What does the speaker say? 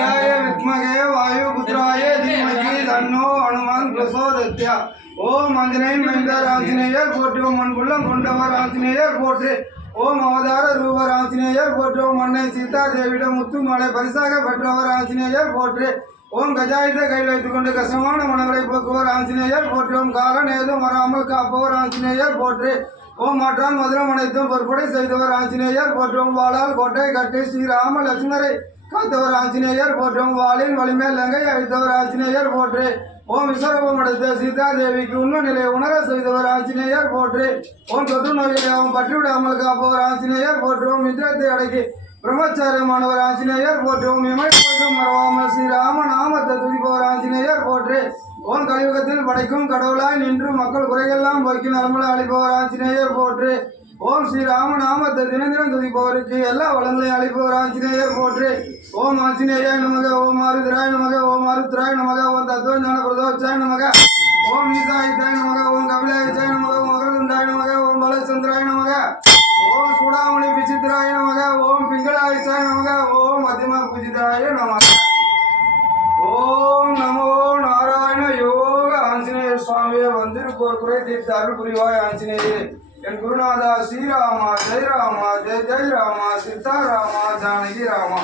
सूर्याय विद्महे वायुपुत्राय धीमहि तन्नो हनुमान प्रचोदयात् ओम आंजनेय महेंद्र आंजनेयர் போற்றி ஓம் மண்புள்ளம் கொண்டவர் ஆஞ்சநேயர் போற்றி ஓம் அவதார ரூபர் ஆஞ்சநேயர் போற்றி ஓம் அன்னை சீதா தேவியிடம் முத்துமாலை பரிசாக பெற்றவர் ஆஞ்சநேயர் போற்றி ஓம் கஜாயுத கையில் வைத்துக் கொண்டு கசமான மனங்களை போக்குவர் ஆஞ்சநேயர் போற்றி ஓம் காலன் ஏதும் வராமல் காப்பவர் ஆஞ்சநேயர் போற்றி ஓம் மாற்றான் மதுரம் அனைத்தும் பொறுப்படை செய்தவர் ஆஞ்சநேயர் போற்றி ஓம் வாளால் கோட்டை கட்டி ஸ்ரீராம லட்சுமணரை காத்தவர் ஆஞ்சநேயர் போற்றி ஓம் வாளின் வலிமேல் லங்கை அழித்தவர் ஆஞ்சநேயர் போற்றி ஓம் விஸ்வரூபம் எடுத்த சீதா தேவிக்கு உண்மை நிலையை உணர செய்தவர் ஆஞ்சநேயர் போற்றி ஓம் தொற்று நோயை அவன் பற்றிவிடாமல் காப்பவர் ஆஞ்சநேயர் போற்றி ஓம் மித்திரத்தை அடக்கி பிரம்மச்சாரியமானவர் ஆஞ்சநேயர் போற்றி ஓம் இமை போற்றும் மறவாமல் ஸ்ரீராம நாமத்தை துதிப்பவர் ஆஞ்சநேயர் போற்றி ஓம் கலியுகத்தில் படைக்கும் கடவுளாய் நின்று மக்கள் குறைகள்லாம் போக்கி நலமலை அளிப்பவர் ஆஞ்சநேயர் போற்றி ஓம் ஸ்ரீராம நாமத்தை தினம் துதிப்பவருக்கு எல்லா வளங்களையும் அளிப்பவர் ஆஞ்சநேயர் போற்றி ஓம் ஆஞ்சநேய நமக ஓம் ஆருத்ராய நமக ஓம் ஆருத்ராய நமக ஓம் தத்துவஞான பிரதோஷாய நமக ஓம் ஈசாயித்தாய நமக ஓம் கபிலாயிச்சாய நமக ஓம் மகரதுண்டாய நமக ஓம் பாலச்சந்திராய நமக ஓம் சூடாமணி விசித்திராய நமக ஓம் பிங்களாயிச்சாய நமக ஓம் மத்தியமா பூஜிதாய நமக ஓம் நமோ நாராயண யோக ஆஞ்சநேயர் சுவாமியை வந்திருப்போர் குறை தீர்த்து அருள் புரிவாய் ஆஞ்சநேயே என் குருநாதா ஸ்ரீராமா ஜெய் ராமா ஜெய் ஜெய் ராமா சீதாராமா ஜானகி ராமா